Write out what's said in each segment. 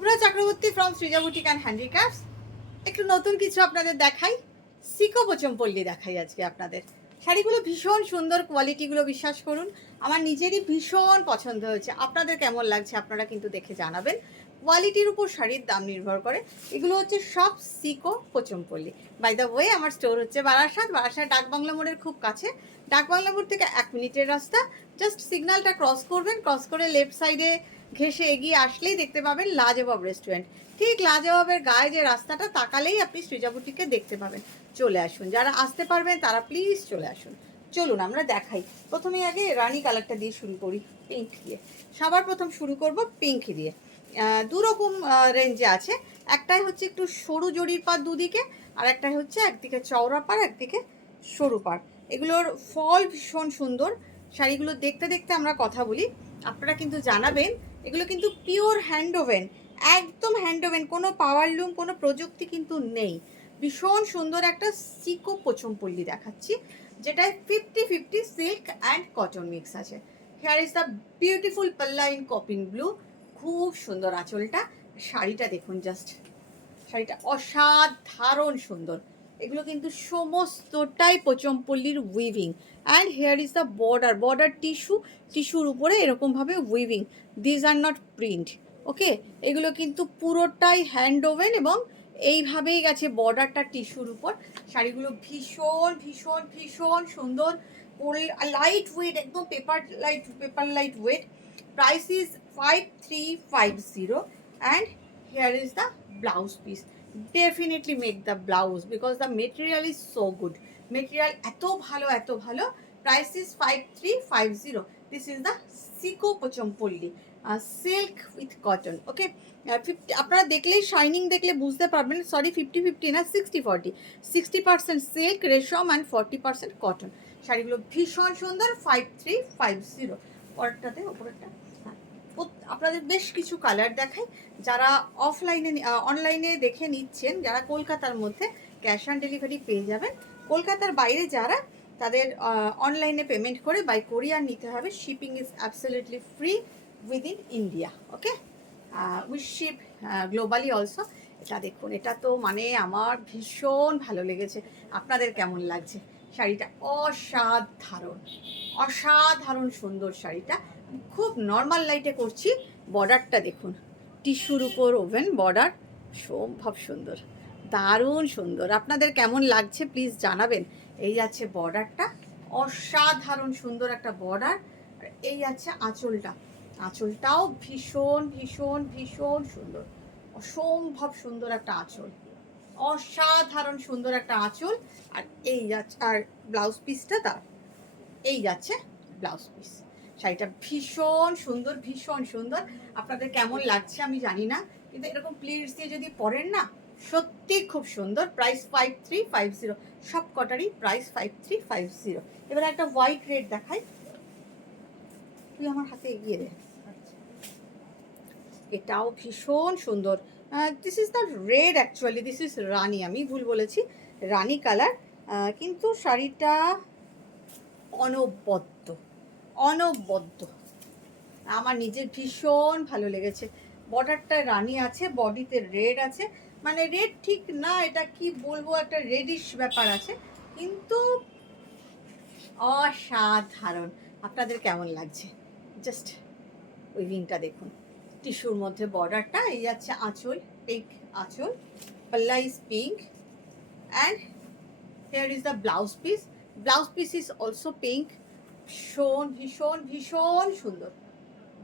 Shubhra Chakraborty from Srija boutique and handicrafts. একটু নতুন কিছু আপনাদের দেখাই, সিকো পোচমপল্লী দেখাই আজকে আপনাদের। শাড়িগুলো ভীষণ সুন্দর, কোয়ালিটিগুলো বিশ্বাস করুন আমার নিজেরই ভীষণ পছন্দ হয়েছে। আপনাদের কেমন লাগছে আপনারা কিন্তু দেখে জানাবেন। কোয়ালিটির উপর শাড়ির দাম নির্ভর করে। এগুলো হচ্ছে সব সিকো পোচমপল্লী। বাই দ্য ওয়ে আমার স্টোর হচ্ছে বারাসাত ডাকবাংলা মোড়ের খুব কাছে। ডাকবাংলা মোড় থেকে 1 মিনিটের রাস্তা। জাস্ট সিগন্যালটা ক্রস করবেন, ক্রস করে লেফট সাইডে ঘেসে এগিয়ে আসলেই দেখতে পাবেন লাজবাব রেস্টুরেন্ট। ঠিক লাজবাবের গায়ে যে রাস্তাটা তাকালেই আপনি সৃজা বুটিককে দেখতে পাবেন। চলে আসুন, যারা আসতে পারবেন তারা প্লিজ চলে আসুন। চলুন আমরা দেখাই। প্রথমে আগে রানি কালারটা দিয়ে শুরু করি, পিঙ্ক দিয়ে। সবার প্রথম শুরু করব পিঙ্ক দিয়ে। দু রকম রেঞ্জে আছে। একটাই হচ্ছে একটু সরু জড়ির পাড় দুদিকে, আর একটাই হচ্ছে একদিকে চওড়া পাড় একদিকে সরু পাড়। এগুলোর ফল ভীষণ সুন্দর। শাড়িগুলো দেখতে দেখতে আমরা কথা বলি, আপনারা কিন্তু জানাবেন। এগুলো কিন্তু পিওর হ্যান্ড ওভেন, একদম হ্যান্ড ওভেন, কোনো পাওয়ার লুম, কোনো প্রযুক্তি কিন্তু নেই। ভীষণ সুন্দর একটা সিকো পোচমপল্লী দেখাচ্ছি, যেটায় 50-50 সিল্ক অ্যান্ড কটন মিক্স আছে। হেয়ার ইজ দ্য বিউটিফুল পাল্লা ইন কপিন ব্লু। খুব সুন্দর আঁচলটা। শাড়িটা দেখুন, জাস্ট শাড়িটা অসাধারণ সুন্দর। এগুলো কিন্তু সমস্তটাই পোচমপল্লীর weaving. And here is the border টিস্যুর উপরে এরকমভাবে weaving. These are not print, okay. এগুলো কিন্তু পুরোটাই হ্যান্ড ওভেন এবং এইভাবেই গেছে বর্ডারটা টিস্যুর উপর। শাড়িগুলো ভীষণ ভীষণ ভীষণ সুন্দর, লাইট ওয়েট, একদম paper light weight. Price is 5350 and here is the blouse piece. Definitely make the blouse because the material is so good. Material এত ভালো. Price is 5350. This is the Siko Pochompolli silk with cotton. Okay, 50 আপনারা দেখলেই shining দেখলে বুঝতে পারবেন। Sorry, 50-50 না, 60-40, 60% silk রেশম and 40% cotton. শাড়িগুলো ভীষণ সুন্দর। 5350। পরেরটাতে ওপরেরটা আপনাদের বেশ কিছু কালার দেখাই। যারা অনলাইনে দেখে নিচ্ছেন, যারা কলকাতার মধ্যে, ক্যাশ অন ডেলিভারি পেয়ে যাবেন। কলকাতার বাইরে যারা, তাদের অনলাইনে পেমেন্ট করে বাই কোরিয়ার নিতে হবে। Shipping is absolutely free within India. Okay, we ship globally also. এটা দেখুন, এটা তো মানে আমার ভীষণ ভালো লেগেছে। আপনাদের কেমন লাগছে? শাড়িটা অসাধারণ সুন্দর শাড়িটা। খুব নর্মাল লাইটে করছি। বর্ডারটা দেখুন, টিস্যুর উপর ওভেন বর্ডার, সম্ভব সুন্দর, দারুণ সুন্দর। আপনাদের কেমন লাগছে প্লিজ জানাবেন। এই যাচ্ছে বর্ডারটা, অসাধারণ সুন্দর একটা বর্ডার। আর এই যাচ্ছে আঁচলটাও ভীষণ ভীষণ ভীষণ সুন্দর, অসম্ভব সুন্দর একটা আঁচল, অসাধারণ সুন্দর একটা আঁচল। আর এই যাচ্ছে, আর ব্লাউজ পিসটা তার, এই যাচ্ছে ব্লাউজ পিস। শাড়িটা ভীষণ সুন্দর। আপনাদের কেমন লাগছে আমি জানি না, কিন্তু এরকম প্লিটস দিয়ে যদি পরেন না, সত্যি খুব সুন্দর। প্রাইস 5350, সব কটারই প্রাইস 5350। এবার একটা হোয়াইট রেড দেখাই, তুই আমার হাতে এগিয়ে দে। এটাও ভীষণ সুন্দর। This is the red, actually this is rani, আমি ভুল বলেছি, রানি কালার। কিন্তু শাড়িটা অনবদ্য, আমার নিজের ভীষণ ভালো লেগেছে। বর্ডারটা রানি আছে, বডিতে রেড আছে, মানে রেড ঠিক না, এটা কি বলবো, একটা রেডিশ ব্যাপার আছে, কিন্তু অসাধারণ। আপনাদের কেমন লাগছে? জাস্ট উইভিংটা দেখুন, টিস্যুর মধ্যে বর্ডারটা, এই যাচ্ছে আঁচল, পিঙ্ক আঁচল, পাল্লা is pink and here is the blouse piece is also pink.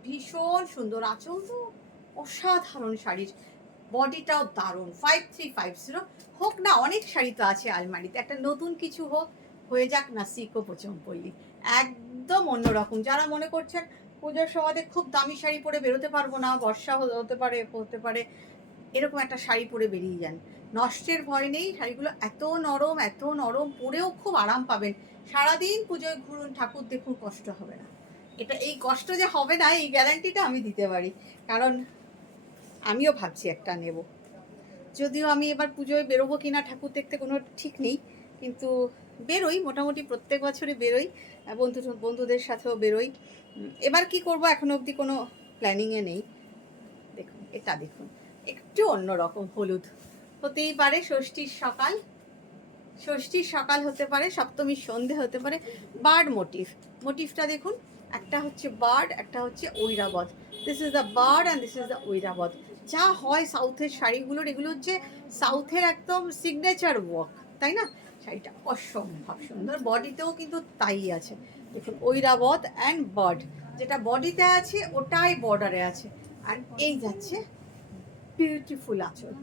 ভীষণ সুন্দর আঁচল তো, অসাধারণ শাড়ির, বডিটাও দারুণ। 5350 হোক না, অনেক শাড়ি তো আছে আলমারিতে, একটা নতুন কিছু হয়ে যাক না সিকো পোচমপল্লী, একদম অন্যরকম। যারা মনে করছেন পুজোর সময়তে খুব দামি শাড়ি পরে বেরোতে পারবো না, বর্ষা হতে পারে, এরকম একটা শাড়ি পরে বেরিয়ে যান, নষ্টের ভয় নেই। শাড়িগুলো এত নরম, পরেও খুব আরাম পাবেন। সারাদিন পুজোয় ঘুরুন, ঠাকুর দেখুন, কষ্ট হবে না। এই কষ্ট যে হবে না, এই গ্যারান্টিটা আমি দিতে পারি, কারণ আমিও ভাবছি একটা নেব। যদিও আমি এবার পুজোয় বেরোবো কিনা ঠাকুর দেখতে কোনো ঠিক নেই, কিন্তু বেরোই, মোটামুটি প্রত্যেক বছরই বেরোই, বন্ধুদের সাথেও বেরোই। এবার কি করব এখনো অবধি কোনো প্ল্যানিংয়ে নেই। দেখুন, এটা দেখুন, একটু অন্যরকম হলুদ, হতেই পারে ষষ্ঠীর সকাল, ষষ্ঠীর সকাল হতে পারে, সপ্তমীর সন্ধে হতে পারে। বার্ড মোটিভটা দেখুন, একটা হচ্ছে বার্ড, একটা হচ্ছে Airavat. This is the bird and this is the Airavat. যা হয় সাউথের শাড়িগুলোর, এগুলো হচ্ছে সাউথের একদম সিগনেচার ওয়ার্ক, তাই না? শাড়িটা অসম্ভব সুন্দর, বডিতেও কিন্তু তাই আছে। দেখুন ঐরাবত অ্যান্ড বার্ড, যেটা বডিতে আছে ওটাই বর্ডারে আছে। আর এই যাচ্ছে বিউটিফুল আঁচল,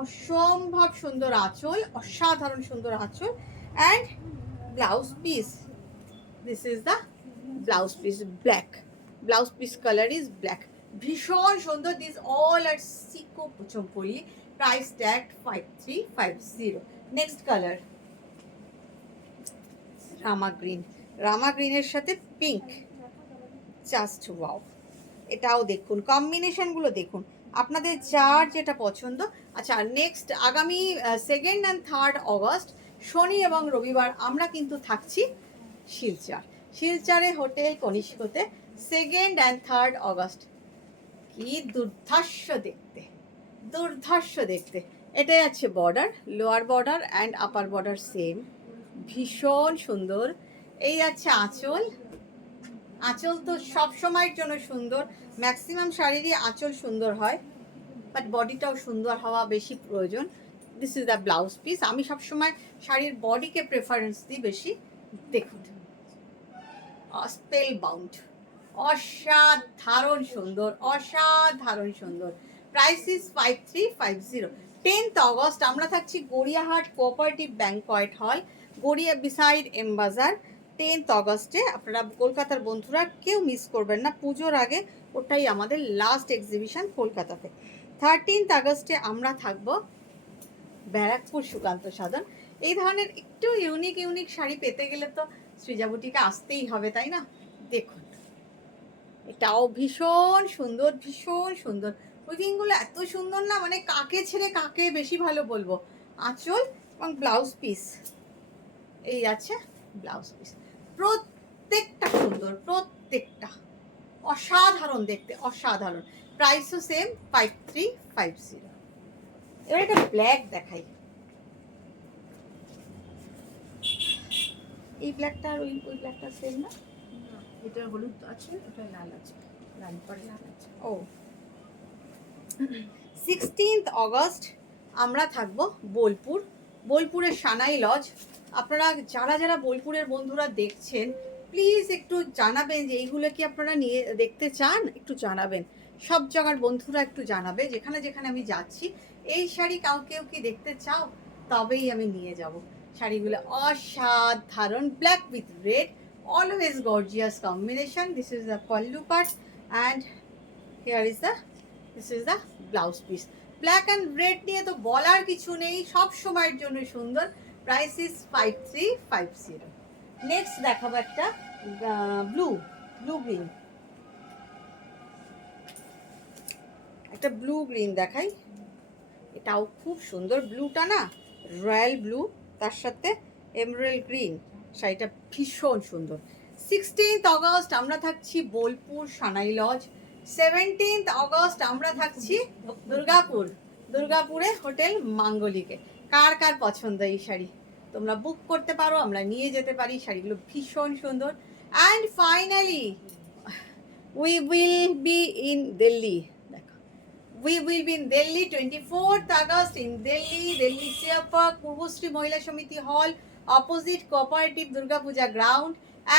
অসম্ভব সুন্দর আঁচল, অসাধারণ সুন্দর আঁচল। And blouse piece, this is the blouse piece, black blouse piece, colour is black, ভীষণ সুন্দর। This all are sico Pochampally, price tag 5350। Next colour Rama green, Rama গ্রিনের সাথে পিঙ্ক, জাস্ট ওয়াও। এটাও দেখুন, কম্বিনেশনগুলো দেখুন, আপনাদের যার যেটা পছন্দ। আচ্ছা, নেক্সট আগামী 2 and 3 অগস্ট শনি এবং রবিবার আমরা কিন্তু থাকছি শিলচরে হোটেল কনিষ্কতে, 2 and 3 অগস্ট। কি দুর্ধর্ষ দেখতে, দুর্ধর্ষ দেখতে। এটাই আছে border, lower border and upper border same, ভীষণ সুন্দর। এই আছে আঁচল, আঁচল তো সব সময়ের জন্য সুন্দর, ম্যাক্সিমাম শাড়িরই আঁচল সুন্দর হয়, বাট বডিটাও সুন্দর হওয়া বেশি প্রয়োজন। This is the blouse piece. আমি সবসময় শাড়ির বডিকে প্রেফারেন্স দিই বেশি। দেখুন, স্পেল বাউন্ড, অসাধারণ সুন্দর, অসাধারণ সুন্দর। Price is 5350। 10th অগস্ট আমরা থাকছি Gariahat cooperative banquet hall, Garia beside M বাজার। 10th অগস্টে আপনারা কলকাতার বন্ধুরা কেউ মিস করবেন না, পুজোর আগে ওটাই আমাদের লাস্ট এক্সিবিশন কলকাতাতে। 13th আগস্টে আমরা থাকবো ব্যারাকপুর সুকান্ত সাধন। এই ধরনের একটু ইউনিক শাড়ি পেতে গেলে তো সৃজা বুটিকে আসতেই হবে, তাই না? দেখুন, এটাও ভীষণ সুন্দর, ভীষণ সুন্দর। উইভিংগুলো এত সুন্দর না, মানে কাকে ছেড়ে কাকে বেশি ভালো বলবো। আঁচল এবং ব্লাউজ পিস, এই আছে ব্লাউজ পিস, প্রত্যেকটা সুন্দর, প্রত্যেকটা অসাধারণ দেখতে, অসাধারণ। প্রাইসও সেম 5350। এবার একটা ব্ল্যাক দেখাই, এই ব্ল্যাকটা আর ওই ব্ল্যাকটা সেম না? এটা হলুদ আছে, ওটা লাল আছে, লাল পরে লাল আছে। ও, 16th অগস্ট আমরা থাকবো বোলপুরের সানাই লজ। আপনারা যারা যারা বোলপুরের বন্ধুরা দেখছেন, প্লিজ একটু জানাবেন যে এইগুলো কি আপনারা নিয়ে দেখতে চান, একটু জানাবেন। সব জায়গার বন্ধুরা একটু জানাবে, যেখানে যেখানে আমি যাচ্ছি এই শাড়ি কেউ কি দেখতে চাও, তবেই আমি নিয়ে যাব। শাড়িগুলো অসাধারণ, black with red, always gorgeous combination. This is the pallu part and here is the, this is the blouse piece. Black and red নিয়ে তো বলার কিছু নেই, সব সময়ের জন্য সুন্দর। Price is 5350। নেক্সট দেখাবো একটা ব্লু গ্রিন, একটা ব্লু গ্রিন দেখাই। এটাও খুব সুন্দর, ব্লুটা না রয়্যাল ব্লু, তার সাথে এমরাল্ড গ্রিন, শাড়িটা ভীষণ সুন্দর। 16th অগস্ট আমরা থাকছি বোলপুর সানাই লজ। 17th অগস্ট আমরা থাকছি দুর্গাপুরে হোটেল মাঙ্গলিকে। কার কার পছন্দ এই শাড়ি তোমরা বুক করতে পারো, আমরা নিয়ে যেতে পারি। শাড়িগুলো ভীষণ সুন্দর। And finally we will be in Delhi. We will be in Delhi, 24th August in Delhi Sea Park, Purvashri Mohila Samiti Hall, opposite Cooperative Durga Puja ground.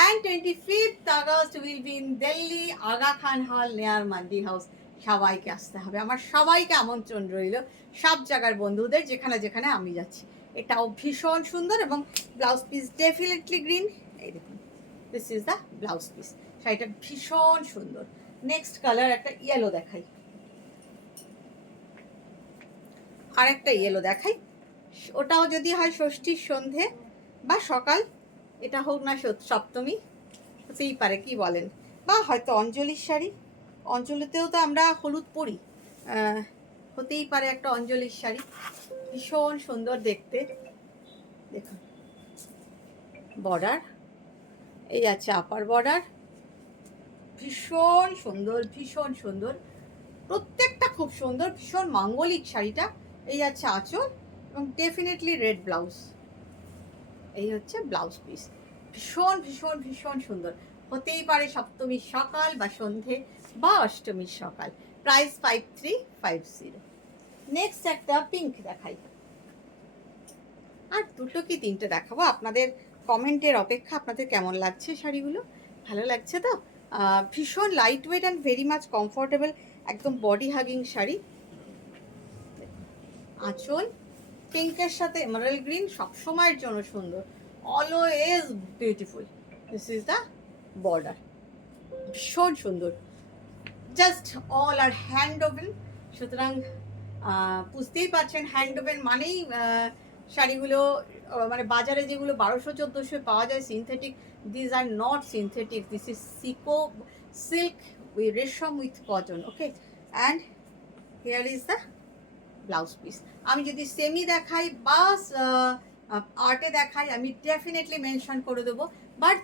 And 25th August we will be in Delhi, Aga Khan Hall near Mandi House. সবাইকে আসতে হবে, আমার সবাইকে আমন্ত্রণ রইল, সব জায়গার বন্ধুদের যেখানে যেখানে আমি যাচ্ছি। এটাও ভীষণ সুন্দর এবং ব্লাউজ পিস ডেফিনেটলি গ্রিন। এই দেখুন, this is the blouse piece. শাড়িটা ভীষণ সুন্দর। নেক্সট কালার একটা ইয়েলো দেখাই, আর একটা ইয়েলো দেখাই। ওটাও যদি হয় ষষ্ঠীর সন্ধে বা সকাল, এটা হোক না সপ্তমী, হতেই পারে, কি বলেন? বা হয়তো অঞ্জলির শাড়ি, অঞ্জলিতেও তো আমরা হলুদ পরি, হতেই পারে একটা অঞ্জলির শাড়ি, ভীষণ সুন্দর দেখতে। দেখুন বর্ডার, এই আছে আপার বর্ডার, ভীষণ সুন্দর, ভীষণ সুন্দর। প্রত্যেকটা খুব সুন্দর, ভীষণ মাঙ্গলিক শাড়িটা। এই আছে আঁচল এবং ডেফিনেটলি রেড ব্লাউজ। এই হচ্ছে ব্লাউজ পিস। ভীষণ ভীষণ ভীষণ সুন্দর। হতেই পারে সপ্তমীর সকাল বা সন্ধে বা অষ্টমীর সকাল। প্রাইস 5350। নেক্সট একটা পিঙ্ক দেখাই, আর দুটো কি তিনটে দেখাবো। আপনাদের কমেন্টের অপেক্ষা। আপনাদের কেমন লাগছে শাড়িগুলো? ভালো লাগছে তো? ভীষণ light weight and very much comfortable, একদম বডি হাগিং শাড়ি। আঁচল পিঙ্কের সাথে এমারাল্ড গ্রিন, সবসময়ের জন্য সুন্দর, always beautiful. This is the border, ভীষণ সুন্দর। জাস্ট অল আর হ্যান্ড ওভেন, সুতরাং বুঝতেই পারছেন হ্যান্ড ওভেন মানেই শাড়িগুলো মানে বাজারে যেগুলো 1200-1400 পাওয়া যায় synthetic, this are not synthetic, this is sico silk with resham with cotton. Okay, and here is the blouse piece. আমি যদি সেমি দেখাই বা আর্টে দেখাই, আমি ডেফিনেটলি মেনশন করে দেবো, but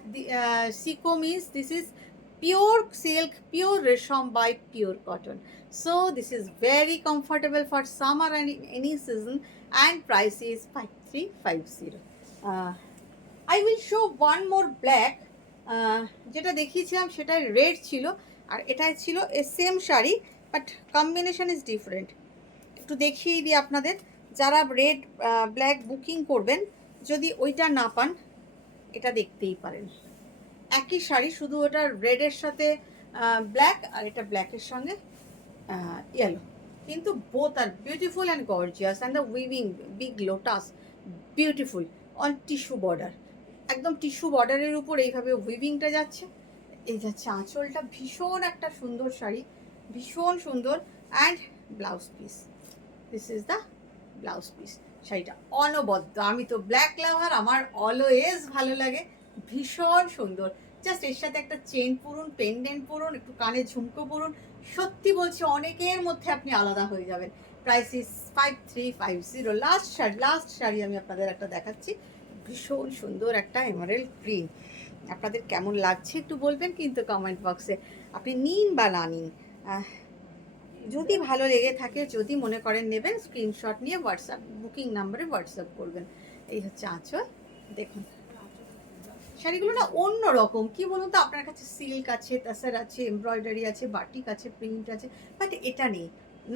sico means this is pure silk, pure resham by pure cotton. So this is very comfortable for summer and any season, and price is 5350. I will show one more black. যেটা দেখিয়েছিলাম সেটা red ছিল, আর এটা ছিল same sari but combination is different. একটু দেখিয়েই দিই আপনাদের, যারা রেড ব্ল্যাক বুকিং করবেন, যদি ওইটা না পান এটা দেখতেই পারেন। একই শাড়ি, শুধু ওটা রেডের সাথে ব্ল্যাক আর এটা ব্ল্যাকের সঙ্গে ইয়েলো, কিন্তু both are beautiful and gorgeous, and the weaving big lotus beautiful on tissue border, একদম টিস্যু বর্ডারের উপর এইভাবে উইভিংটা যাচ্ছে। এই যাচ্ছে আঁচলটা, ভীষণ একটা সুন্দর শাড়ি, ভীষণ সুন্দর। And blouse piece, this is the blouse piece. শাড়িটা অনবদ্য, আমি তো ব্ল্যাক লাভার, আমার অলওয়েজ ভালো লাগে, ভীষণ সুন্দর। জাস্ট এর সাথে একটা চেন পরুন, পেন্ডেন্ট পরুন, একটু কানে ঝুমকো পরুন, সত্যি বলছি অনেকের মধ্যে আপনি আলাদা হয়ে যাবেন। Price is 5350। লাস্ট শাড়ি আমি আপনাদের একটা দেখাচ্ছি, ভীষণ সুন্দর একটা এমারেল্ড গ্রিন। আপনাদের কেমন লাগছে একটু বলবেন কিন্তু কমেন্ট বক্সে। আপনি নিন বা না নিন, যদি ভালো লেগে থাকে, যদি মনে করেন নেবেন, স্ক্রিনশট নিয়ে হোয়াটসঅ্যাপ বুকিং নাম্বারে হোয়াটসঅ্যাপ করবেন। এই হচ্ছে আঁচল, দেখুন শাড়িগুলো না অন্য রকম, কি বলুন তো, আপনার কাছে সিল্ক আছে, তাসার আছে, এমব্রয়ডারি আছে, বাটিক আছে, প্রিন্ট আছে, বাট এটা নেই।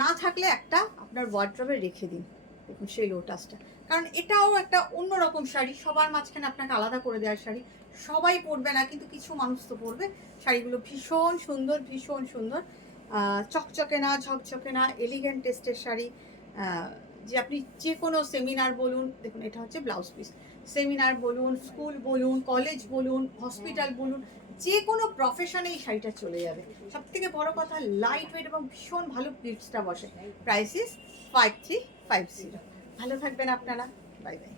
না থাকলে একটা আপনার ওয়ার্ড্রবে রেখে দিন। দেখুন সেই লোটাসটা, কারণ এটাও একটা অন্যরকম শাড়ি, সবার মাঝখানে আপনাকে আলাদা করে দেওয়ার শাড়ি। সবাই পরবে না, কিন্তু কিছু মানুষ তো পরবে। শাড়িগুলো ভীষণ সুন্দর, ভীষণ সুন্দর, চকচকে না, ঝকঝকে না, এলিগেন্ট টেস্টের শাড়ি। যে আপনি যে কোনো সেমিনার বলুন, দেখুন এটা হচ্ছে ব্লাউজ পিস, সেমিনার বলুন, স্কুল বলুন, কলেজ বলুন, হসপিটাল বলুন, যে কোনো প্রফেশনে এই শাড়িটা চলে যাবে। সব থেকে বড় কথা লাইট ওয়েট এবং ভীষণ ভালো প্লিটসটা বসে। Price is 5350। ভালো থাকবেন আপনারা, বাই বাই।